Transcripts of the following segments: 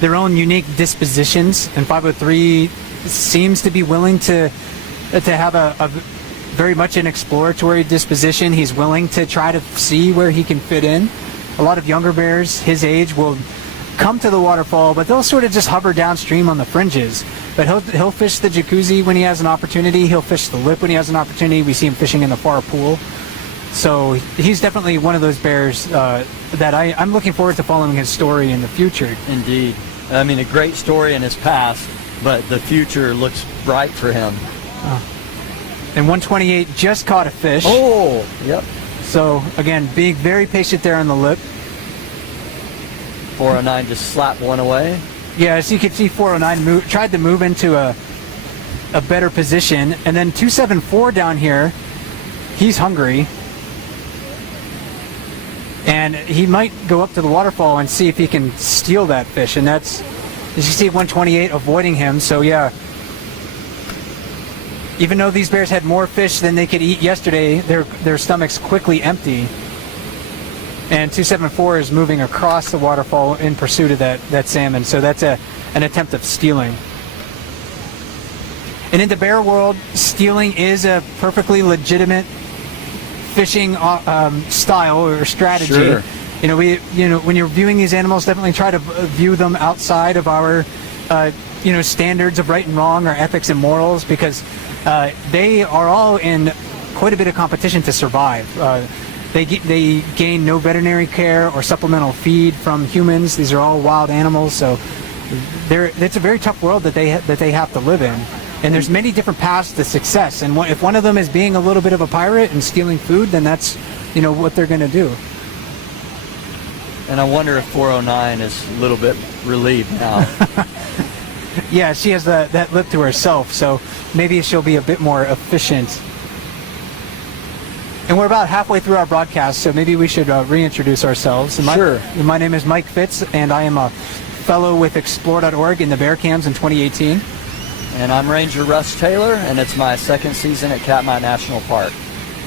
their own unique dispositions, and 503 seems to be willing to have a very much an exploratory disposition. He's willing to try to see where he can fit in. A lot of younger bears his age will come to the waterfall, but they'll sort of just hover downstream on the fringes. But he'll fish the jacuzzi when he has an opportunity. He'll fish the lip when he has an opportunity. We see him fishing in the far pool. So he's definitely one of those bears that I'm looking forward to following his story in the future. Indeed. I mean, a great story in his past, but the future looks bright for him. And 128 just caught a fish. Oh, yep. So again, being very patient there on the lip. 409 just slapped one away. Yeah, as you can see, 409 tried to move into a better position, and then 274 down here, he's hungry, and he might go up to the waterfall and see if he can steal that fish. And that's, as you see, 128 avoiding him. So yeah, even though these bears had more fish than they could eat yesterday, their stomachs quickly empty. And 274 is moving across the waterfall in pursuit of that salmon. So that's an attempt of stealing. And in the bear world, stealing is a perfectly legitimate fishing style or strategy. Sure. When you're viewing these animals, definitely try to view them outside of our standards of right and wrong or ethics and morals, because they are all in quite a bit of competition to survive. They gain no veterinary care or supplemental feed from humans. These are all wild animals, so it's a very tough world that they have to live in. And there's many different paths to success. And if one of them is being a little bit of a pirate and stealing food, then that's what they're going to do. And I wonder if 409 is a little bit relieved now. Yeah, she has that lip to herself, so maybe she'll be a bit more efficient. And we're about halfway through our broadcast, so maybe we should reintroduce ourselves. Sure. My name is Mike Fitz, and I am a fellow with Explore.org in the Bear Cams in 2018. And I'm Ranger Russ Taylor, and it's my second season at Katmai National Park.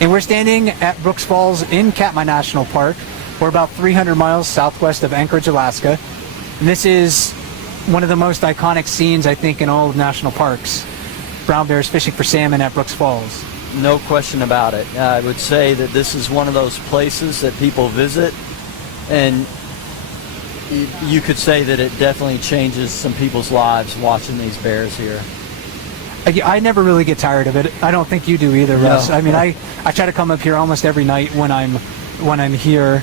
And we're standing at Brooks Falls in Katmai National Park. We're about 300 miles southwest of Anchorage, Alaska. And this is one of the most iconic scenes, I think, in all of national parks. Brown bears fishing for salmon at Brooks Falls. No question about it. I would say that this is one of those places that people visit, and you could say that it definitely changes some people's lives watching these bears here. I never really get tired of it. I don't think you do either, Russ. No. I mean, I try to come up here almost every night when I'm here.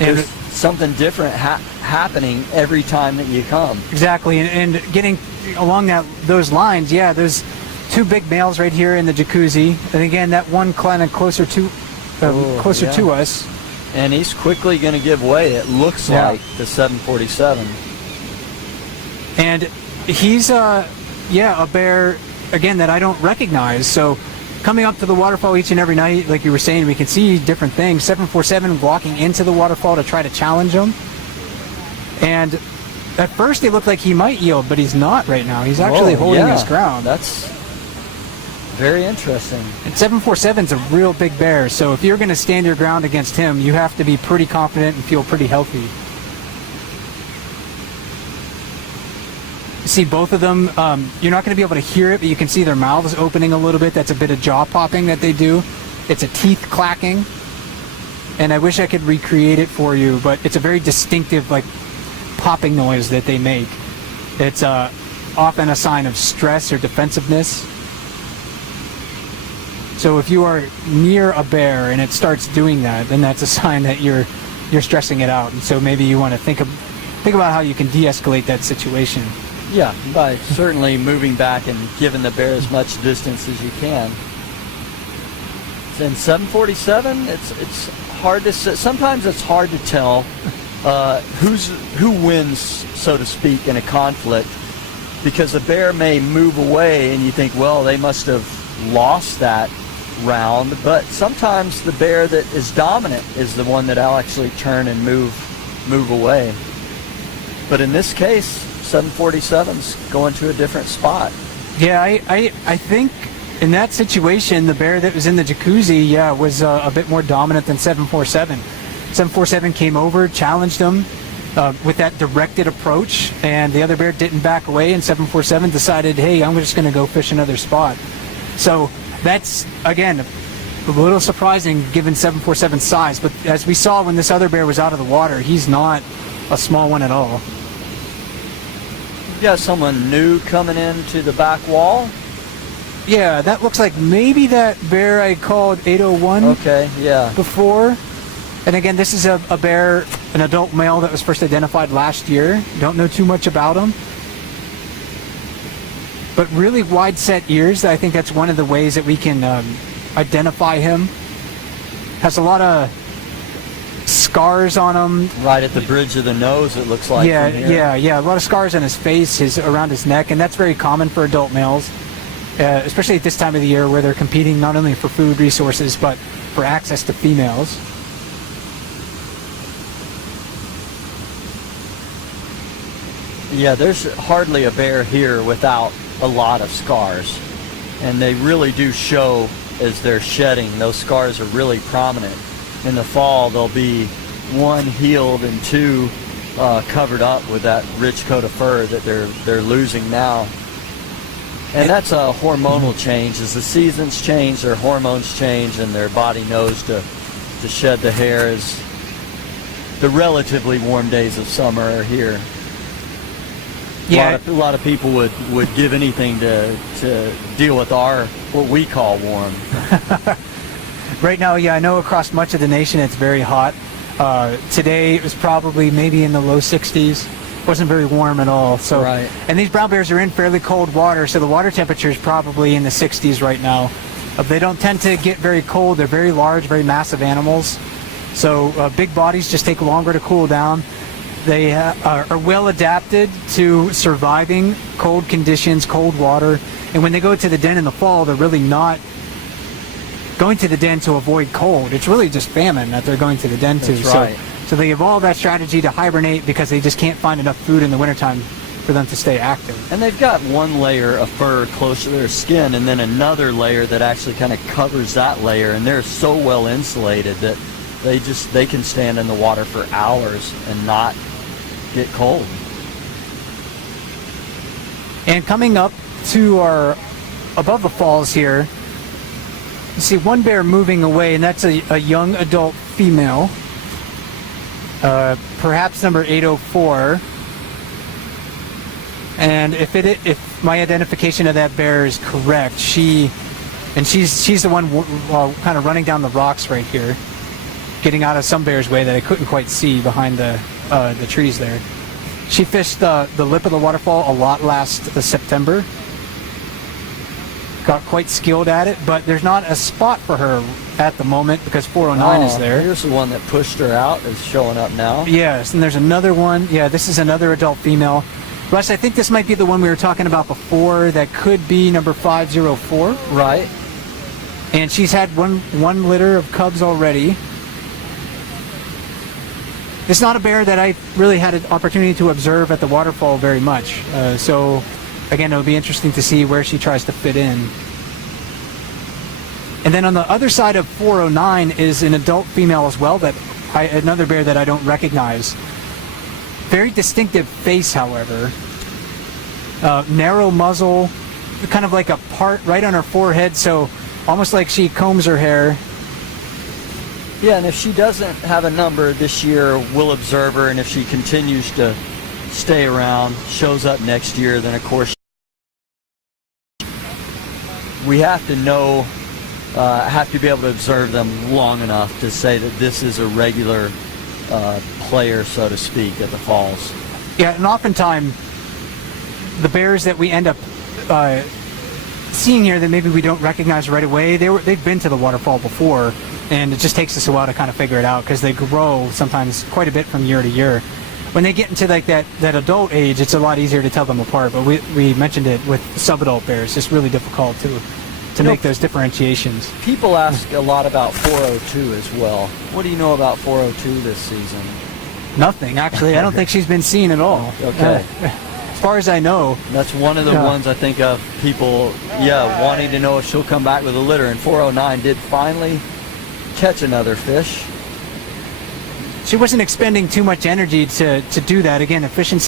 And there's something different happening every time that you come. Exactly, and getting along those lines, yeah, there's two big males right here in the jacuzzi, and again, that one kind of closer to us. And he's quickly going to give way, it looks like, the 747. And he's a bear, again, that I don't recognize. So coming up to the waterfall each and every night, like you were saying, we can see different things. 747 walking into the waterfall to try to challenge him. And at first it looked like he might yield, but he's not right now. He's actually holding his ground. That's very interesting. And 747's a real big bear, so if you're going to stand your ground against him, you have to be pretty confident and feel pretty healthy. You see both of them, you're not going to be able to hear it, but you can see their mouths opening a little bit. That's a bit of jaw popping that they do. It's a teeth clacking, and I wish I could recreate it for you, but it's a very distinctive, like, popping noise that they make. It's often a sign of stress or defensiveness. So if you are near a bear and it starts doing that, then that's a sign that you're stressing it out. And so maybe you want to think about how you can de-escalate that situation. Yeah, by certainly moving back and giving the bear as much distance as you can. In 747, it's hard to say. Sometimes it's hard to tell who wins, so to speak, in a conflict, because a bear may move away and you think, well, they must have lost that round, but sometimes the bear that is dominant is the one that I'll actually turn and move away. But in this case, 747's going to a different spot. Yeah, I think in that situation, the bear that was in the jacuzzi, was a bit more dominant than 747. 747 came over, challenged him, with that directed approach, and the other bear didn't back away, and 747 decided, hey, I'm just going to go fish another spot. So that's, again, a little surprising given 747's size, but as we saw when this other bear was out of the water, he's not a small one at all. You got someone new coming into the back wall? Yeah, that looks like maybe that bear I called 801 Okay, yeah. before. And again, this is a bear, an adult male that was first identified last year. Don't know too much about him. But really wide set ears. I think that's one of the ways that we can identify him. Has a lot of scars on him. Right at the bridge of the nose, it looks like. Yeah, from here. yeah. A lot of scars on his face, around his neck, and that's very common for adult males, especially at this time of the year where they're competing not only for food resources but for access to females. Yeah, there's hardly a bear here without a lot of scars, and they really do show as they're shedding. Those scars are really prominent. In the fall, they'll be one healed and two covered up with that rich coat of fur that they're losing now. And that's a hormonal change. As the seasons change, their hormones change, and their body knows to shed the hair as the relatively warm days of summer are here. Yeah. A lot of people would give anything to deal with what we call warm. Right now, yeah, I know across much of the nation it's very hot. Today it was probably maybe in the low 60s. Wasn't very warm at all. So, right. And these brown bears are in fairly cold water, so the water temperature is probably in the 60s right now. They don't tend to get very cold. They're very large, very massive animals. So big bodies just take longer to cool down. They are well adapted to surviving cold conditions, cold water. And when they go to the den in the fall, they're really not going to the den to avoid cold. It's really just famine that they're going to the den to. That's right. So they evolve that strategy to hibernate because they just can't find enough food in the wintertime for them to stay active. And they've got one layer of fur close to their skin and then another layer that actually kind of covers that layer, and they're so well insulated that they can stand in the water for hours and not get cold. And coming up to our above the falls here, you see one bear moving away, and that's a young adult female, perhaps number 804. And if my identification of that bear is correct, she's the one kind of running down the rocks right here, getting out of some bear's way that I couldn't quite see behind the trees there. She fished the lip of the waterfall a lot last September. Got quite skilled at it, but there's not a spot for her at the moment because 409 is there. Here's the one that pushed her out, is showing up now. Yes, and there's another one. Yeah, this is another adult female. Russ, I think this might be the one we were talking about before. That could be number 504. Right. And she's had one litter of cubs already. It's not a bear that I really had an opportunity to observe at the waterfall very much. So, again, it'll be interesting to see where she tries to fit in. And then on the other side of 409 is an adult female as well, another bear that I don't recognize. Very distinctive face, however. Narrow muzzle, kind of like a part right on her forehead, so almost like she combs her hair. Yeah, and if she doesn't have a number this year, we'll observe her, and if she continues to stay around, shows up next year, then of course we have to know, have to be able to observe them long enough to say that this is a regular player, so to speak, at the falls. Yeah, and oftentimes the bears that we end up seeing here that maybe we don't recognize right away, they've been to the waterfall before, and it just takes us a while to kind of figure it out because they grow sometimes quite a bit from year to year. When they get into like that adult age, it's a lot easier to tell them apart, but we mentioned it with subadult bears. It's really difficult to make those differentiations. People ask a lot about 402 as well. What do you know about 402 this season? Nothing, actually. I don't think she's been seen at all. Okay. As far as I know. That's one of the ones I think of people, wanting to know if she'll come back with a litter. And 409 did finally catch another fish. she wasn't expending too much energy to do that. Again, efficiency